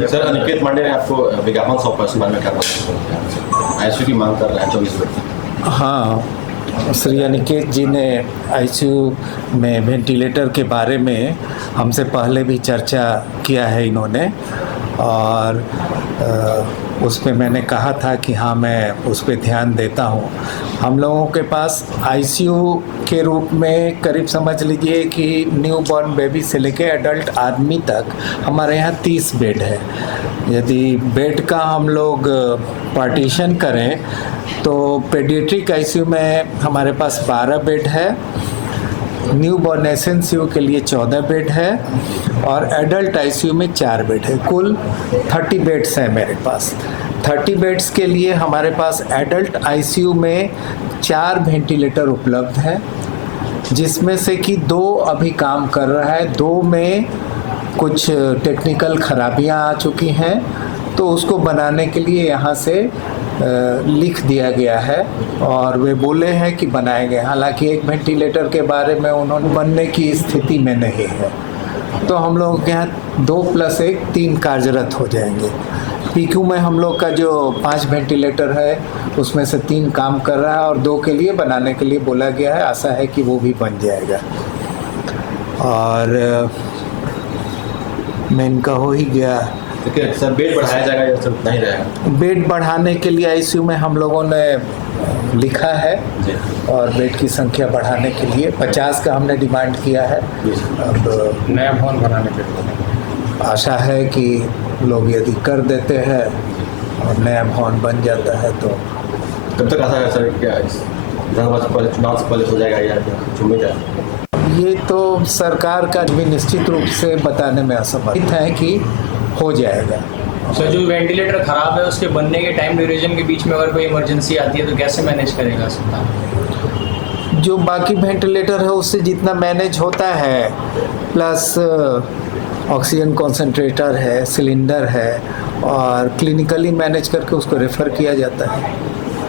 Sir, Aniket Pandey ने आपको विज्ञापन सौंपा, इस बारे में क्या बताएं? आईसीयू की मांग कर रहे हैं 24 बेड की। हाँ, श्री अनिकेत जी ने आईसीयू में वेंटिलेटर के बारे में हमसे पहले भी चर्चा किया है इन्होंने, और उस पे मैंने कहा था कि हाँ, मैं उस पे ध्यान देता हूँ। हम लोगों के पास आईसीयू के रूप में करीब समझ लीजिए कि न्यू बॉर्न बेबी से लेके एडल्ट आदमी तक हमारे यहाँ 30 बेड है। यदि बेड का हम लोग पार्टीशन करें तो पेडियाट्रिक आईसीयू में हमारे पास 12 बेड है, न्यू बॉर्न एसएनसीयू के लिए 14 बेड है और एडल्ट आईसीयू में 4 बेड है। कुल 30 बेड्स हैं मेरे पास। 30 बेड्स के लिए हमारे पास एडल्ट आईसीयू में 4 वेंटिलेटर उपलब्ध हैं, जिसमें से कि 2 अभी काम कर रहा है, 2 में कुछ टेक्निकल खराबियां आ चुकी हैं, तो उसको बनाने के लिए यहाँ से लिख दिया गया है और वे बोले हैं कि बनाएंगे। हालांकि एक वेंटिलेटर के बारे में उन्होंने बनने की स्थिति में नहीं है, तो हम लोग के यहाँ 2 + 1 3 कार्यरत हो जाएंगे। पीक्यू में हम लोग का जो 5 वेंटिलेटर है उसमें से 3 काम कर रहा है और 2 के लिए बनाने के लिए बोला गया है। आशा है कि वो भी बन जाएगा और मेन का हो ही गया। सर, बेड बढ़ाया जाएगा या सर नहीं रहेगा? बेड बढ़ाने के लिए आईसीयू में हम लोगों ने लिखा है और बेड की संख्या बढ़ाने के लिए 50 का हमने डिमांड किया है। अब नया भवन बनाने के लिए आशा है कि लोग यदि कर देते हैं और नया भवन बन जाता है तो कब तक आशा है सर? क्या चुनाव से पहले हो जाएगा या उम्मीद है? ये तो सरकार का भी निश्चित रूप से बताने में असमर्थ है कि हो जाएगा। सर, जो वेंटिलेटर खराब है उसके बनने के टाइम ड्यूरेशन के बीच में अगर कोई इमरजेंसी आती है तो कैसे मैनेज करेगा अस्पताल? जो बाकी वेंटिलेटर है उससे जितना मैनेज होता है, प्लस ऑक्सीजन कॉन्सेंट्रेटर है, सिलेंडर है और क्लिनिकली मैनेज करके उसको रेफ़र किया जाता है।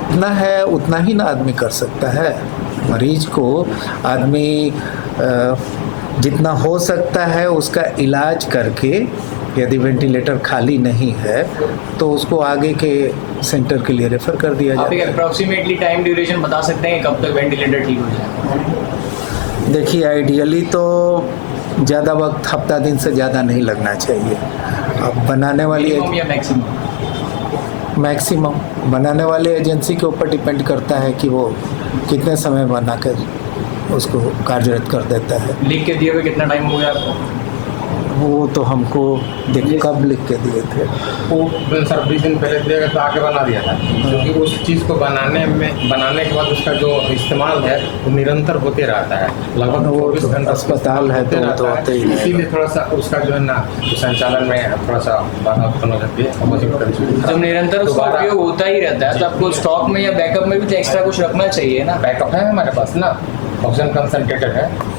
इतना है उतना ही ना आदमी कर सकता है। मरीज को आदमी जितना हो सकता है उसका इलाज करके, यदि वेंटिलेटर खाली नहीं है तो उसको आगे के सेंटर के लिए रेफ़र कर दिया जाए। आप एक अप्रॉक्सीमेटली टाइम ड्यूरेशन बता सकते हैं कब तक वेंटिलेटर ठीक हो जाए? देखिए, आइडियली तो ज़्यादा वक्त, हफ्ता दिन से ज़्यादा नहीं लगना चाहिए। अब बनाने वाली या मैक्सिमम बनाने वाले एजेंसी के ऊपर डिपेंड करता है कि वो कितने समय बनाकर उसको कार्यरत कर देता है। लिख के दिए हुए कितना टाइम हो गया आपको? वो तो हमको कब लिख के दिए थे? वो सर 20 दिन पहले दिया तो आके बना दिया था, क्योंकि उस चीज़ को बनाने के बाद उसका जो इस्तेमाल है वो निरंतर होते रहता है, लगभग 24 घंटा अस्पताल है तो होते ही है। इसीलिए थोड़ा सा उसका जो है ना संचालन में थोड़ा सा बाधा उत्पन्न हो जाती है। जब निरंतर उसका उपयोग होता ही रहता है तो आपको स्टॉक में या बैकअप में भी तो एक्स्ट्रा कुछ रखना चाहिए ना? बैकअप है हमारे पास ना, ऑक्सीजन कंसंट्रेटर है,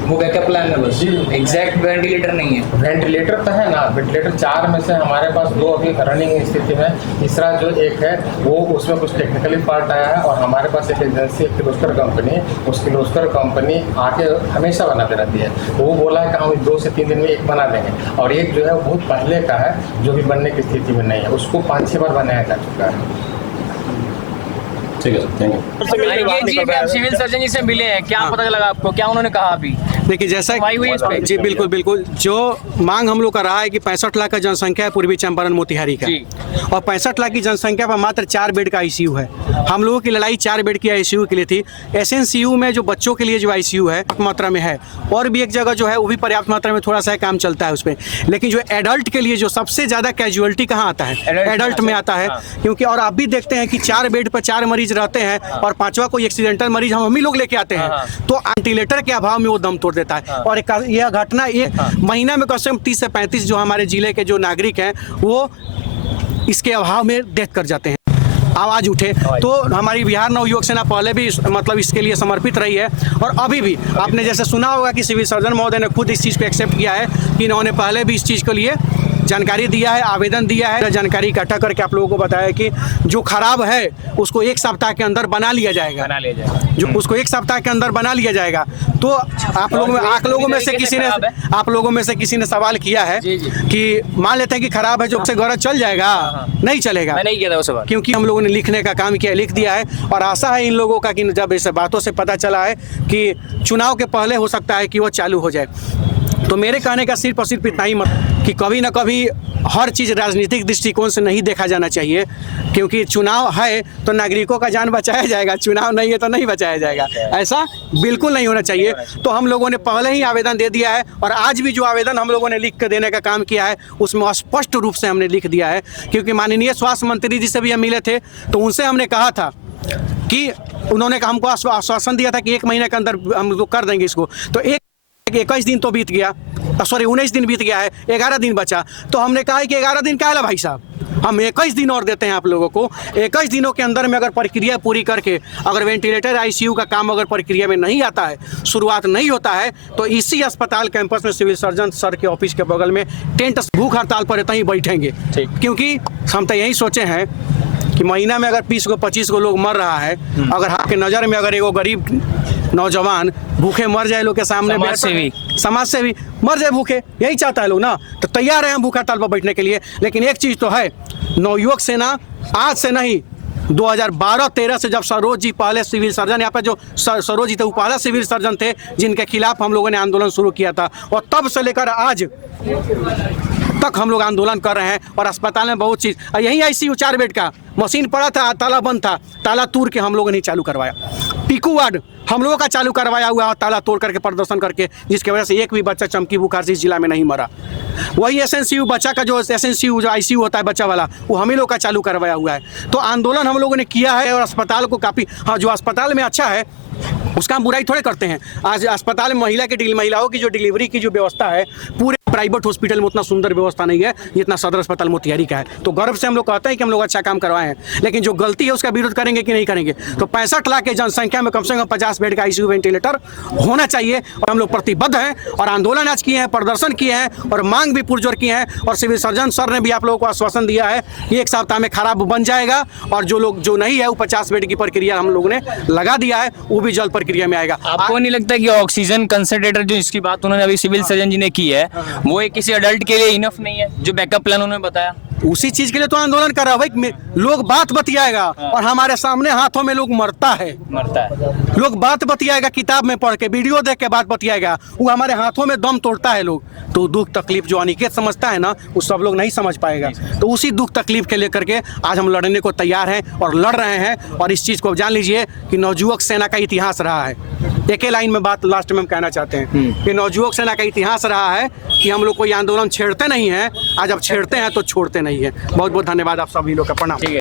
वो बैकअप प्लान है बस, एग्जैक्ट वेंटिलेटर नहीं है। वेंटिलेटर तो है ना, वेंटिलेटर 4 में से हमारे पास 2 अभी रनिंग स्थिति में, तीसरा जो एक है वो उसमें कुछ टेक्निकली पार्ट आया है और हमारे पास एक एजेंसी, एक किर्लोस्कर कंपनी, उस किर्लोस्कर कंपनी आके हमेशा बनाते रहती है। तो वो बोला है कि हम 2 से 3 दिन में एक बना देंगे, और एक जो है वो बहुत पहले का है जो भी बनने की स्थिति में नहीं है, उसको 5-6 बार बनाया जा चुका है। ठीक है सर, थैंक यू। आप सिविल सर्जन जी से मिले हैं, क्या पता लगा आपको, क्या उन्होंने कहा अभी? देखिए, जैसा जी बिल्कुल जो मांग हम लोग का रहा है कि 65 लाख का जनसंख्या है पूर्वी चंपारण मोतिहारी का, और 65 लाख की जनसंख्या पर मात्र 4 बेड का आईसीयू है। हम लोगों की लड़ाई 4 बेड की आईसीयू के लिए थी। एसएनसीयू में जो बच्चों के लिए जो आईसीयू है मात्रा में है, और भी एक जगह जो है वो भी पर्याप्त मात्रा में थोड़ा सा काम चलता है उस पर, लेकिन जो एडल्ट के लिए जो सबसे ज़्यादा कैजुअलिटी कहाँ आता है, एडल्ट में आता है। क्योंकि और आप भी देखते हैं कि 4 बेड पर 4 मरीज रहते हैं और 5वां कोई एक्सीडेंटल मरीज हम ही लोग लेके आते हैं, तो वेंटिलेटर के अभाव में वो दम तोड़ देता है। और यह घटना एक महीना में कम से कम 30 से 35 जो हमारे जिले के जो नागरिक हैं वो इसके अभाव में डेथ कर जाते हैं। आवाज़ उठे तो हमारी बिहार नवयुवक सेना पहले भी मतलब इसके लिए समर्पित रही है, और अभी भी आपने जैसे सुना होगा कि सिविल सर्जन महोदय ने खुद इस चीज़ को एक्सेप्ट किया है कि इन्होंने पहले भी इस चीज़ के लिए जानकारी दिया है, आवेदन दिया है, जानकारी इकट्ठा करके आप लोगों को बताया कि जो खराब है उसको 1 सप्ताह के अंदर बना लिया जाएगा, जो उसको 1 सप्ताह के अंदर बना लिया जाएगा। तो आप लोगों में से किसी ने सवाल किया है कि मान लेते हैं कि खराब है, जो से गौरव चल जाएगा, नहीं चलेगा। मैं नहीं किया था वो सवाल, क्योंकि हम लोगों ने लिखने का काम किया, लिख दिया है। और आशा है इन लोगों का कि जब इस बातों से पता चला है कि चुनाव के पहले हो सकता है कि वो चालू हो जाए। तो मेरे कहने का सिर्फ और सिर्फ इतना ही मत कि कभी ना कभी हर चीज़ राजनीतिक दृष्टिकोण से नहीं देखा जाना चाहिए, क्योंकि चुनाव है तो नागरिकों का जान बचाया जाएगा, चुनाव नहीं है तो नहीं बचाया जाएगा। ऐसा बिल्कुल नहीं होना चाहिए। तो हम लोगों ने पहले ही आवेदन दे दिया है, और आज भी जो आवेदन हम लोगों ने लिख कर देने का काम किया है उसमें स्पष्ट रूप से हमने लिख दिया है। क्योंकि माननीय स्वास्थ्य मंत्री जी से भी हम मिले थे, तो उनसे हमने कहा था कि उन्होंने हमको आश्वासन दिया था कि 1 महीने के अंदर हम लोग कर देंगे इसको। तो 21 दिन तो बीत गया, 19 दिन बीत गया है, 11 दिन बचा। तो हमने कहा है कि 11 दिन क्या है भाई साहब, हम 21 दिन और देते हैं आप लोगों को। 21 दिनों के अंदर में अगर प्रक्रिया पूरी करके अगर वेंटिलेटर आईसीयू का काम अगर प्रक्रिया में नहीं आता है, शुरुआत नहीं होता है, तो इसी अस्पताल कैंपस में सिविल सर्जन सर के ऑफिस के बगल में टेंट भूख हड़ताल पर ही बैठेंगे। क्योंकि हम तो यही सोचे हैं कि महीना में अगर 20 को 25 को लोग मर रहा है, अगर आपके नज़र में अगर एगो गरीब नौजवान भूखे मर जाए लोग के सामने, समाज से भी मर जाए भूखे, यही चाहता है लोग ना, तो तैयार है हम भूखा हड़ताल पर बैठने के लिए। लेकिन एक चीज़ तो है, नवयुवक सेना आज से नहीं, 2012-13 से जब सरोज जी पहले सिविल सर्जन, यहाँ पर जो सरोज जी थे वो पहले सिविल सर्जन थे जिनके खिलाफ हम लोगों ने आंदोलन शुरू किया था, और तब से लेकर आज तक हम लोग आंदोलन कर रहे हैं। और अस्पताल में बहुत चीज़, यही आईसीयू 4 बेड का मशीन पड़ा था, ताला बंद था, ताला तोड़ के हम लोगों ने चालू करवाया। पीकू वार्ड हम लोगों का चालू करवाया हुआ, ताला तोड़ करके प्रदर्शन करके, जिसकी वजह से एक भी बच्चा चमकी बुखार से इस जिला में नहीं मरा। वही एसएनसीयू बच्चा का जो एसएनसीयू जो आईसीयू होता है बच्चा वाला, वो हम ही लोग का चालू करवाया हुआ है। तो आंदोलन हम लोगों ने किया है, और अस्पताल को काफ़ी, हाँ, जो अस्पताल में अच्छा है उसका हम बुराई थोड़े करते हैं। आज अस्पताल में महिलाओं की जो डिलीवरी की जो व्यवस्था है, पूरे प्राइवेट हॉस्पिटल में उतना सुंदर व्यवस्था नहीं है जितना सदर अस्पताल मोतिहारी का है। तो गर्व से हम लोग कहते हैं कि हम लोग अच्छा काम करवाए हैं, लेकिन जो गलती है उसका विरोध करेंगे कि नहीं करेंगे। तो 65 लाख की जनसंख्या में कम से कम 50 बेड का आईसीयू वेंटिलेटर होना चाहिए, और हम लोग प्रतिबद्ध हैं, और आंदोलन आज किए हैं, प्रदर्शन किए हैं, और मांग भी पुरजोर किए हैं। और सिविल सर्जन सर ने भी आप लोगों को आश्वासन दिया है कि 1 सप्ताह में खराब बन जाएगा, और जो लोग जो नहीं है वो 50 बेड की प्रक्रिया हम लोगों ने लगा दिया है, वो भी जल्द प्रक्रिया में आएगा। आपको नहीं लगता कि ऑक्सीजन कंसंट्रेटर जो इसकी बात उन्होंने अभी सिविल सर्जन जी ने की है, वो एक किसी अडल्ट के लिए इनफ नहीं है, जो बैकअप प्लान उन्होंने बताया? उसी चीज के लिए तो आंदोलन कर रहा है भाई। लोग बात बतियाएगा, और हमारे सामने हाथों में लोग मरता है। लोग बात बतियाएगा, किताब में पढ़ के, वीडियो देख के बात बतियाएगा, वो हमारे हाथों में दम तोड़ता है लोग। तो दुख तकलीफ जो अनिकेत समझता है ना, वो सब लोग नहीं समझ पाएगा। तो उसी दुख तकलीफ के लेकर के आज हम लड़ने को तैयार हैं, और लड़ रहे हैं। और इस चीज़ को जान लीजिए कि नवयुवक सेना का इतिहास रहा है। एक ही लाइन में बात लास्ट में हम कहना चाहते हैं कि नवयुवक सेना का इतिहास रहा है कि हम लोग कोई आंदोलन छेड़ते नहीं हैं, आज अब छेड़ते हैं तो छोड़ते नहीं हैं। बहुत बहुत धन्यवाद आप सभी लोग का, प्रणाम।